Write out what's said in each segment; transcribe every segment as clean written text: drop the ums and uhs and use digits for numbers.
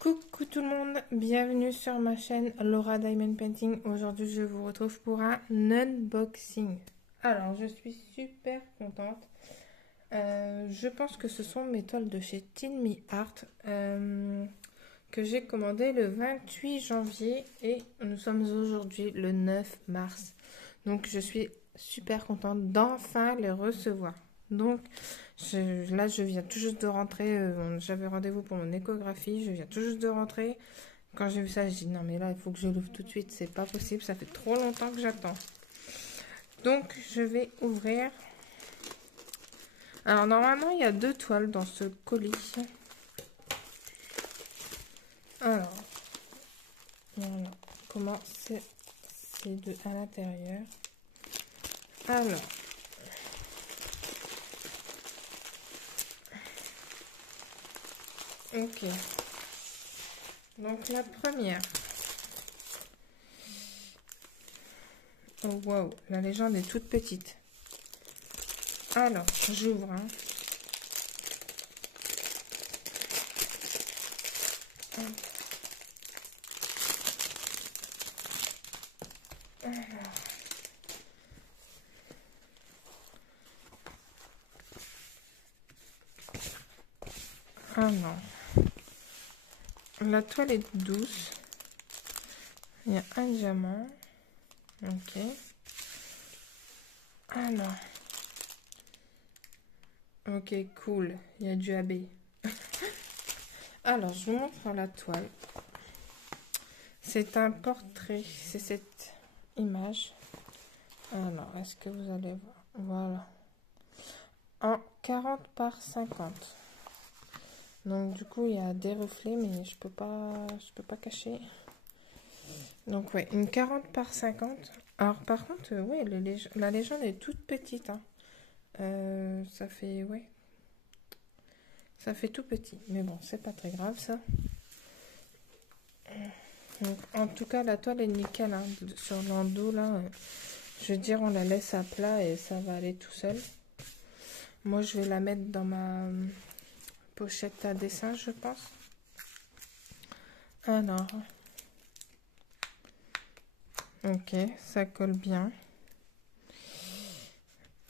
Coucou tout le monde, bienvenue sur ma chaîne Laura Diamond Painting. Aujourd'hui je vous retrouve pour un unboxing. Alors je suis super contente. Je pense que ce sont mes toiles de chez Tin Me Art que j'ai commandé le 28 janvier et nous sommes aujourd'hui le 9 mars. Donc je suis super contente d'enfin les recevoir. Donc là je viens tout juste de rentrer, j'avais rendez-vous pour mon échographie, je viens tout juste de rentrer. Quand j'ai vu ça, je dis non mais là il faut que je l'ouvre tout de suite, c'est pas possible, ça fait trop longtemps que j'attends. Donc je vais ouvrir. Alors normalement il y a 2 toiles dans ce colis. Alors voilà comment c'est à l'intérieur. Alors ok, donc la première. Oh wow, la légende est toute petite. Alors j'ouvre. Ah non. La toile est douce. Il y a un diamant. Ok. Ah non. Ok, cool. Il y a du AB. Alors, je vous montre la toile. C'est un portrait. C'est cette image. Alors, est-ce que vous allez voir? Voilà. En 40 par 50. Donc, du coup, il y a des reflets, mais je peux pas cacher. Donc, ouais, une 40 par 50. Alors, par contre, ouais, la légende est toute petite. Hein. Ça fait, ouais. Ça fait tout petit. Mais bon, c'est pas très grave, ça. Donc, en tout cas, la toile est nickel. Hein. Sur l'endos, là, je veux dire, on la laisse à plat et ça va aller tout seul. Moi, je vais la mettre dans ma pochette à dessin, je pense. Alors. Ok, ça colle bien.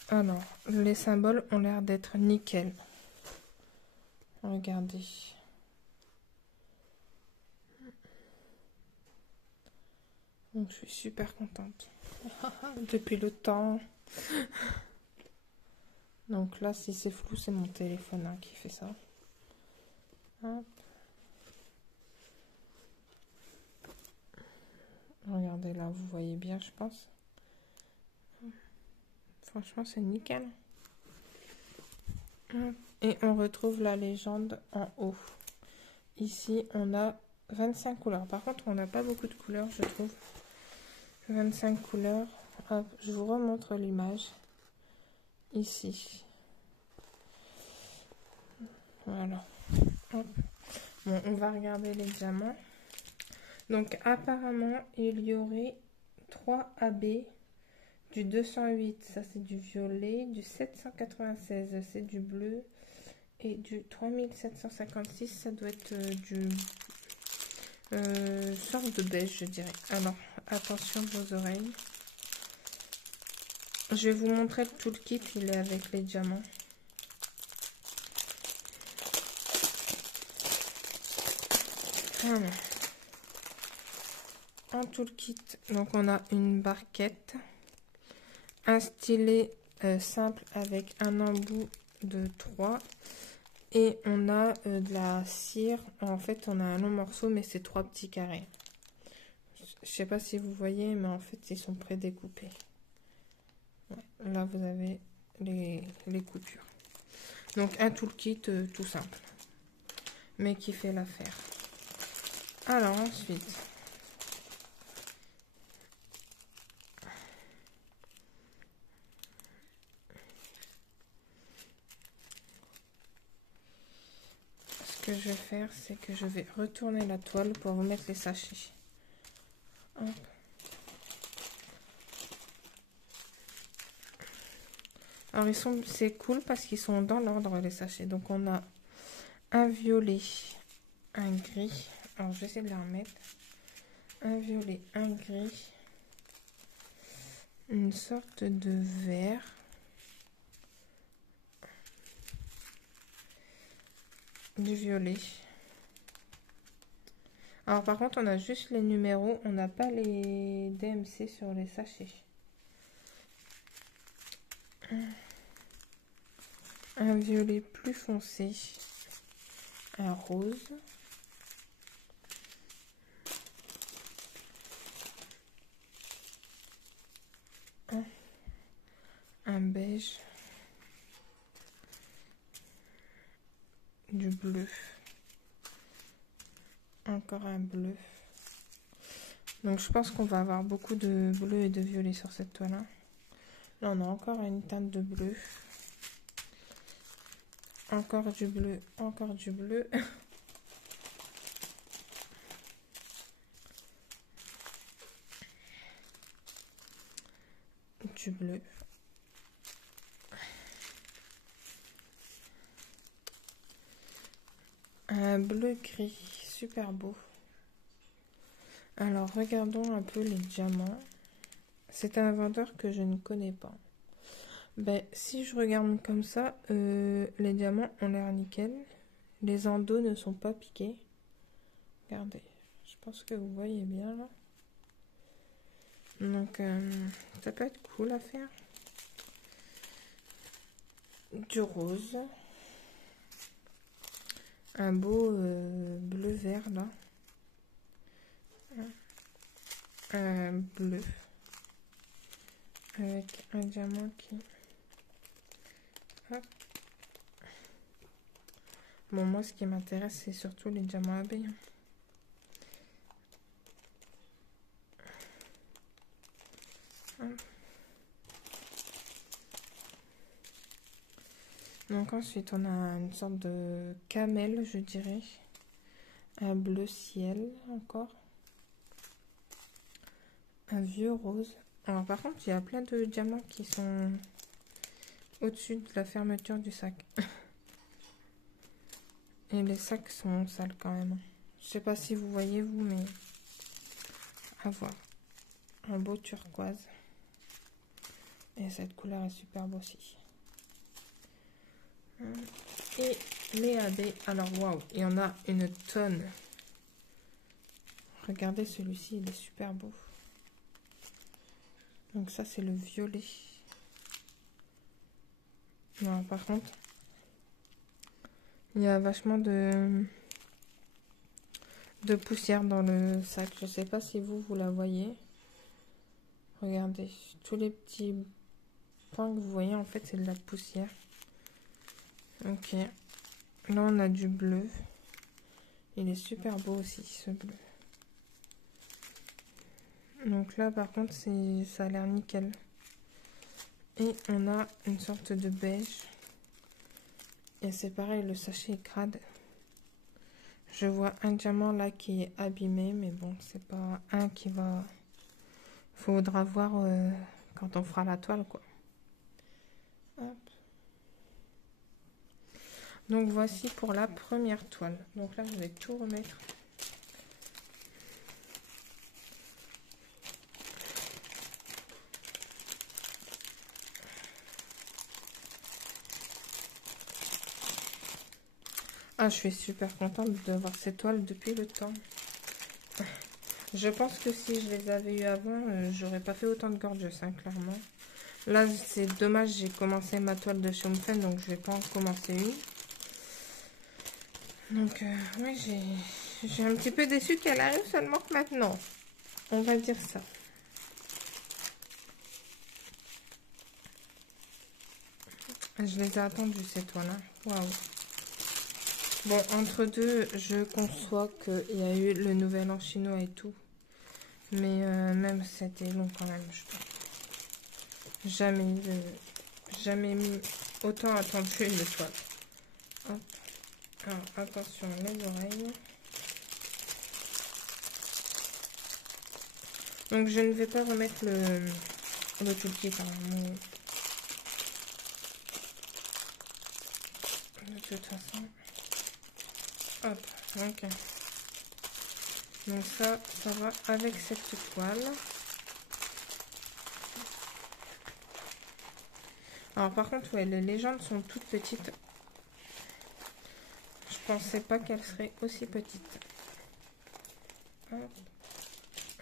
Alors, les symboles ont l'air d'être nickel. Regardez. Donc, je suis super contente. Depuis le temps. Donc là, si c'est flou, c'est mon téléphone hein, qui fait ça. Hop. Regardez là, vous voyez bien, je pense. Franchement, c'est nickel. Et on retrouve la légende en haut. Ici, on a 25 couleurs. Par contre, on n'a pas beaucoup de couleurs, je trouve. 25 couleurs. Hop, je vous remontre l'image. Ici. Voilà. Hop. Bon, on va regarder les diamants. Donc, apparemment, il y aurait 3 AB. Du 208, ça c'est du violet. Du 796, c'est du bleu. Et du 3756, ça doit être du sorte de beige, je dirais. Alors, attention vos oreilles. Je vais vous montrer tout le kit, il est avec les diamants. Alors, en tout le kit, donc on a une barquette, un stylet simple avec un embout de 3 et on a de la cire. En fait, on a un long morceau, mais c'est 3 petits carrés. Je sais pas si vous voyez, mais en fait, ils sont prédécoupés. Ouais, là, vous avez les coutures. Donc, un toolkit tout simple, mais qui fait l'affaire. Alors, ensuite, ce que je vais faire, c'est que je vais retourner la toile pour vous mettre les sachets. Hop. Alors, c'est cool parce qu'ils sont dans l'ordre, les sachets. Donc, on a un violet, un gris, Alors, je vais essayer de la remettre. Un violet, un gris. Une sorte de vert. Du violet. Alors par contre on a juste les numéros, on n'a pas les DMC sur les sachets. Un violet plus foncé. Un rose. Un beige. Du bleu. Encore un bleu. Donc je pense qu'on va avoir beaucoup de bleu et de violet sur cette toile. Là on a encore une teinte de bleu. Encore du bleu, encore du bleu. Du bleu. Un bleu gris, super beau. Alors regardons un peu les diamants. C'est un vendeur que je ne connais pas. Ben, si je regarde comme ça, les diamants ont l'air nickel. Les endos ne sont pas piqués. Regardez, je pense que vous voyez bien là. Donc ça peut être cool à faire. Du rose. Un beau bleu vert là. Un bleu. Avec un diamant qui... Hop. Bon, moi ce qui m'intéresse c'est surtout les diamants abeilles. Donc ensuite on a une sorte de camel je dirais. Un bleu ciel encore. Un vieux rose. Alors par contre il y a plein de diamants qui sont au-dessus de la fermeture du sac. Et les sacs sont sales quand même. Je sais pas si vous voyez vous, mais à voir. Un beau turquoise. Et cette couleur est superbe aussi. Et les AB. Alors waouh, il y en a une tonne. Regardez celui-ci, il est super beau. Donc ça c'est le violet. Non, par contre, il y a vachement de poussière dans le sac. Je sais pas si vous la voyez. Regardez, tous les petits points que vous voyez, en fait, c'est de la poussière. Ok. Là, on a du bleu. Il est super beau aussi, ce bleu. Donc là, par contre, ça a l'air nickel. Et on a une sorte de beige. Et c'est pareil, le sachet est crade. Je vois un diamant là qui est abîmé, mais bon, c'est pas un qui va... Faudra voir quand on fera la toile, quoi. Hop. Donc voici pour la première toile. Donc là, je vais tout remettre. Ah, je suis super contente d'avoir ces toiles depuis le temps. Je pense que si je les avais eu avant, j'aurais pas fait autant de gorgeous, hein, clairement. Là, c'est dommage, j'ai commencé ma toile de Xiaomi, donc je vais pas en commencer une. Donc, oui, j'ai un petit peu déçu qu'elle arrive seulement que maintenant. On va dire ça. Je les ai attendues, ces toiles. Waouh. Bon, entre deux, je conçois qu'il y a eu le nouvel an chinois et tout. Mais même c'était long quand même, je trouve. Jamais mis autant attendu une toile. Hop. Alors, attention, les oreilles. Donc, je ne vais pas remettre le tout petit, hein, de toute façon. Hop, ok. Donc ça va avec cette toile. Alors par contre, ouais, les légendes sont toutes petites. Je pensais pas qu'elles seraient aussi petites. Hop.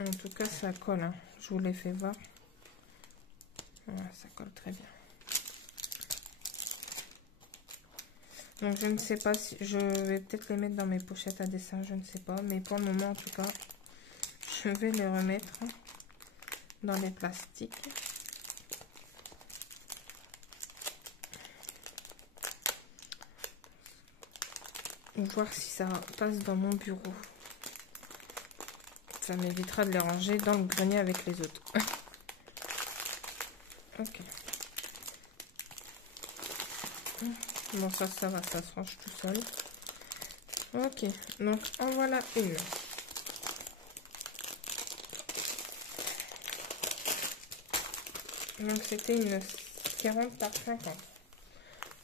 En tout cas, ça colle, hein. Je vous l'ai fait voir. Voilà, ça colle très bien. Donc je ne sais pas si... Je vais peut-être les mettre dans mes pochettes à dessin, je ne sais pas. Mais pour le moment, en tout cas, je vais les remettre dans les plastiques. Voir si ça passe dans mon bureau. Ça m'évitera de les ranger dans le grenier avec les autres. Ok. Bon, ça va, ça se range tout seul. Ok, donc en voilà une. Donc c'était une 40 par 50.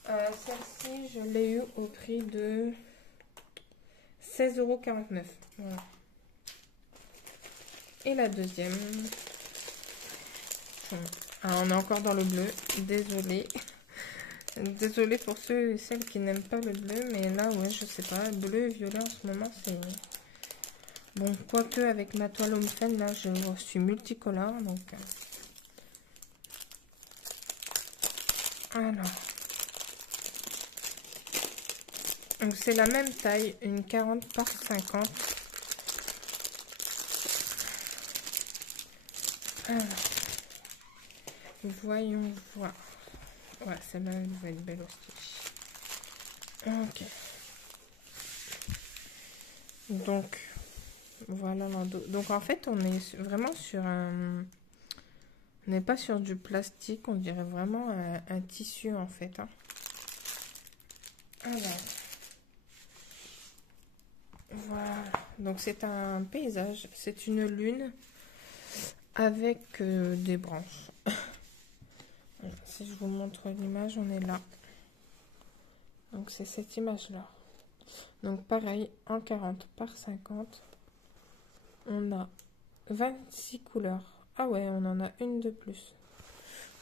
Celle-ci, je l'ai eu au prix de 16,49 €. Voilà. Et la deuxième. Ah, on est encore dans le bleu. Désolée. Désolée pour ceux et celles qui n'aiment pas le bleu. Mais là, ouais, je sais pas. Bleu et violet en ce moment, c'est... Bon, quoique avec ma toile Homefriend, là, je suis multicolore. Donc... Alors... Donc c'est la même taille, une 40 par 50. Alors, voyons voir. Ouais, celle-là, elle va être belle aussi. Ok. Donc, voilà l'endos. Donc en fait, on est vraiment sur un... On n'est pas sur du plastique, on dirait vraiment un tissu en fait. Hein. Alors... Voilà, donc c'est un paysage, c'est une lune avec des branches. Voilà, si je vous montre l'image, on est là. Donc c'est cette image-là. Donc pareil, en 40 par 50, on a 26 couleurs. Ah ouais, on en a une de plus.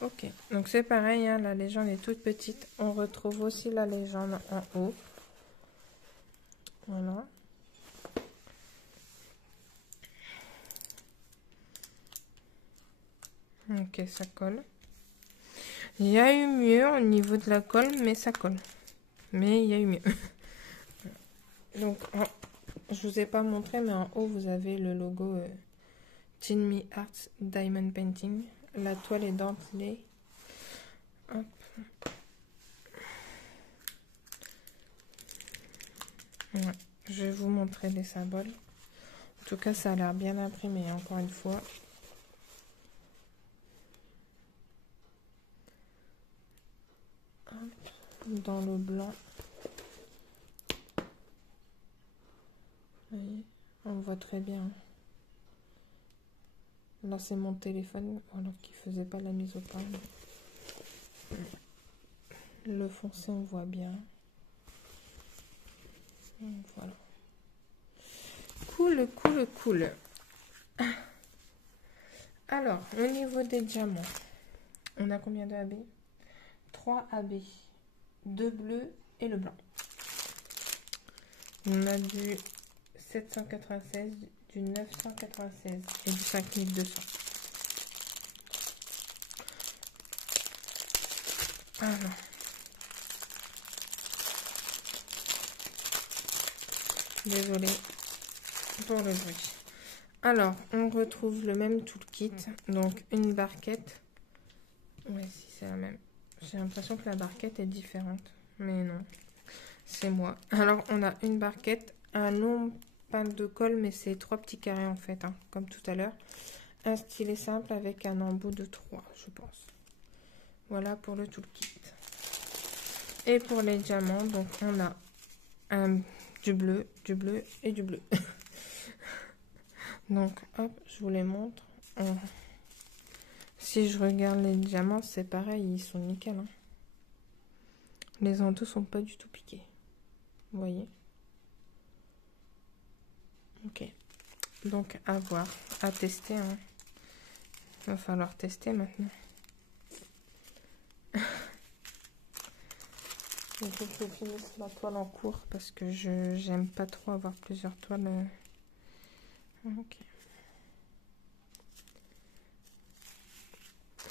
Ok, donc c'est pareil, hein, la légende est toute petite. On retrouve aussi la légende en haut. Voilà. Ok, ça colle. Il y a eu mieux au niveau de la colle, mais ça colle. Mais il y a eu mieux. Donc, je vous ai pas montré, mais en haut, vous avez le logo Teen Me Arts Diamond Painting. La toile est dentelée. Hop. Ouais, je vais vous montrer les symboles. En tout cas, ça a l'air bien imprimé, encore une fois. Dans le blanc. Vous voyez, on voit très bien. Là, c'est mon téléphone, alors qu'il faisait pas la mise au point. Le foncé, on voit bien. Voilà. Cool, cool, cool. Alors, au niveau des diamants, on a combien de AB? 3 AB. 2 bleus et le blanc. On a du 796, du 996 et du 5200. Alors, désolé pour le bruit. Alors, on retrouve le même toolkit, donc une barquette. Ouais, si c'est la même. J'ai l'impression que la barquette est différente, mais non, c'est moi. Alors, on a une barquette, un long pain de colle, mais c'est 3 petits carrés en fait, hein, comme tout à l'heure. Un stylet simple avec un embout de 3, je pense. Voilà pour le toolkit. Et pour les diamants, donc on a du bleu et du bleu. Donc, hop, je vous les montre. Si je regarde les diamants, c'est pareil, ils sont nickel. Hein. Les endos sont pas du tout piqués. Vous voyez? Ok. Donc à voir, à tester. Hein. Il va falloir tester maintenant. Il faut que je finisse la toile en cours parce que j'aime pas trop avoir plusieurs toiles. Ok.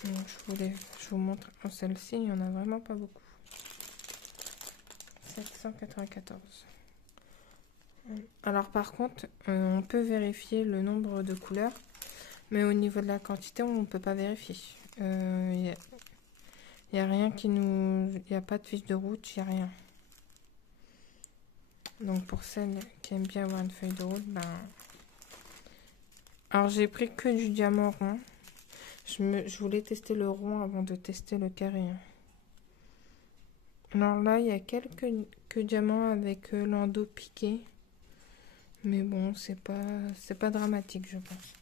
Donc, je vous montre. Celle-ci, il n'y en a vraiment pas beaucoup. 794. Alors par contre, on peut vérifier le nombre de couleurs, mais au niveau de la quantité, on ne peut pas vérifier. Il n'y a rien qui nous... Il n'y a pas de fiche de route, il n'y a rien. Donc pour celles qui aiment bien avoir une feuille de route, ben... Alors j'ai pris que du diamant rond. Je voulais tester le rond avant de tester le carré. Alors là, il y a quelques diamants avec l'endos piqué. Mais bon, c'est pas dramatique, je pense.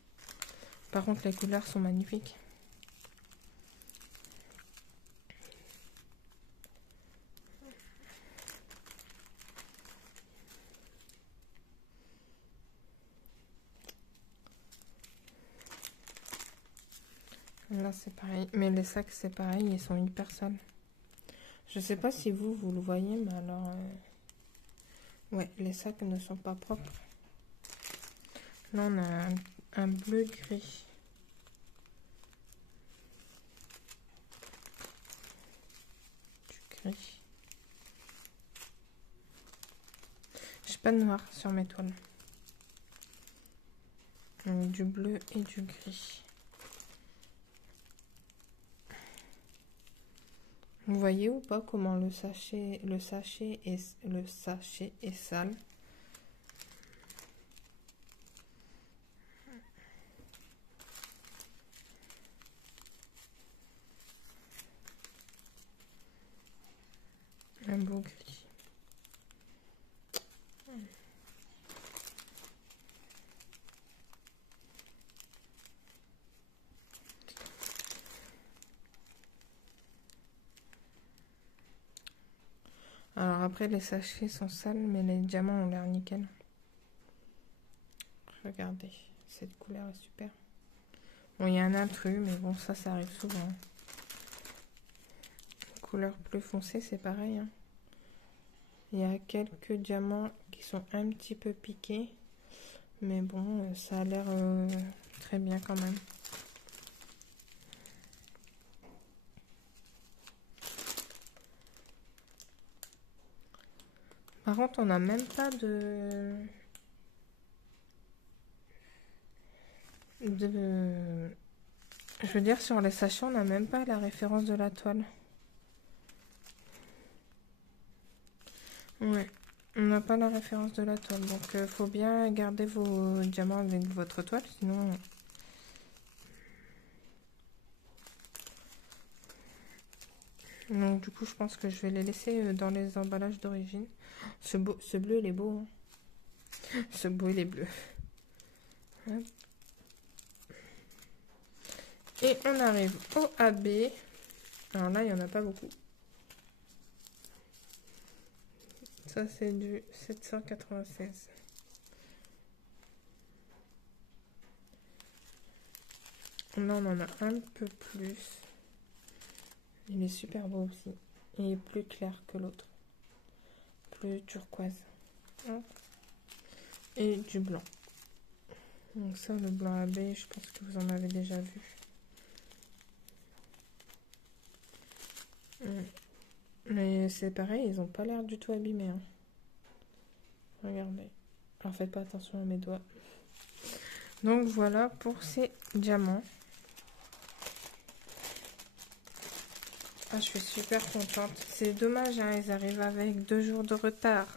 Par contre, les couleurs sont magnifiques. Là, c'est pareil. Mais les sacs, c'est pareil, ils sont hyper sales. Je sais pas si vous le voyez, mais alors... Ouais, les sacs ne sont pas propres. Là, on a un bleu gris. Du gris. J'ai pas de noir sur mes toiles. Donc, du bleu et du gris. Vous voyez ou pas comment le sachet est sale? Un beau gris. Alors après, les sachets sont sales, mais les diamants ont l'air nickel. Regardez, cette couleur est super. Bon, il y a un intrus, mais bon, ça arrive souvent. Couleur plus foncée, c'est pareil. Hein. Il y a quelques diamants qui sont un petit peu piqués. Mais bon, ça a l'air très bien quand même. Par contre, on n'a même pas de... Je veux dire, sur les sachets, on n'a même pas la référence de la toile. Ouais, on n'a pas la référence de la toile. Donc, faut bien garder vos diamants avec votre toile, sinon... Donc, du coup, je pense que je vais les laisser dans les emballages d'origine. Ce bleu, il est beau. Hein. Ce beau, il est bleu. Hop. Et on arrive au AB. Alors là, il n'y en a pas beaucoup. Ça, c'est du 796. Là, on en a un peu plus. Il est super beau aussi. Il est plus clair que l'autre. Plus turquoise. Et du blanc. Donc ça, le blanc AB, je pense que vous en avez déjà vu. Mais c'est pareil, ils n'ont pas l'air du tout abîmés. Hein. Regardez. Alors faites pas attention à mes doigts. Donc voilà pour ces diamants. Ah, je suis super contente. C'est dommage, hein, ils arrivent avec 2 jours de retard.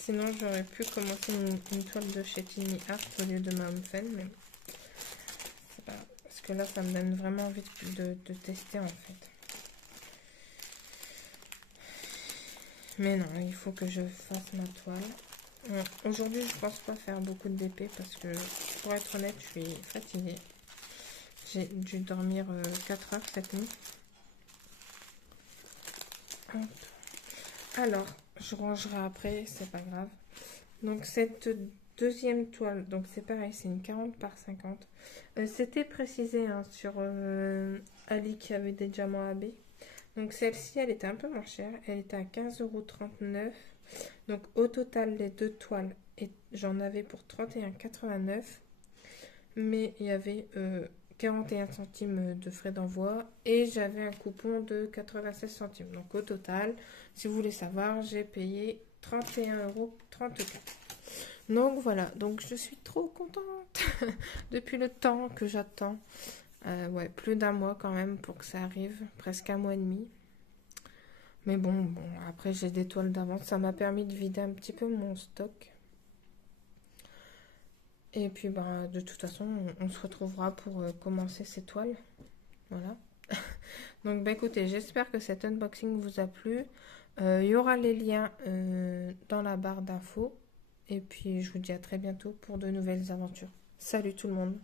Sinon, j'aurais pu commencer une toile de chez Tiny Art au lieu de Mamfen. Mais c'est pas... Parce que là, ça me donne vraiment envie de tester, en fait. Mais non, il faut que je fasse ma toile. Aujourd'hui, je pense pas faire beaucoup de DP parce que, pour être honnête, je suis fatiguée. J'ai dû dormir 4 heures cette nuit. Alors, je rangerai après, c'est pas grave. Donc cette deuxième toile, donc c'est pareil, c'est une 40 par 50. C'était précisé hein, sur Ali qui avait des diamants AB. Donc celle-ci, elle était un peu moins chère. Elle était à 15,39 €. Donc au total, les deux toiles, j'en avais pour 31,89 €. Mais il y avait 41 centimes de frais d'envoi et j'avais un coupon de 96 centimes. Donc au total, si vous voulez savoir, j'ai payé 31,34 €. Donc voilà, donc je suis trop contente depuis le temps que j'attends. Ouais, plus d'un mois quand même pour que ça arrive, presque un mois et demi. Mais bon, après j'ai des toiles d'avance, ça m'a permis de vider un petit peu mon stock. Et puis bah, de toute façon, on se retrouvera pour commencer ces toiles. Voilà. Donc bah écoutez, j'espère que cet unboxing vous a plu. Il y aura les liens dans la barre d'infos. Et puis je vous dis à très bientôt pour de nouvelles aventures. Salut tout le monde!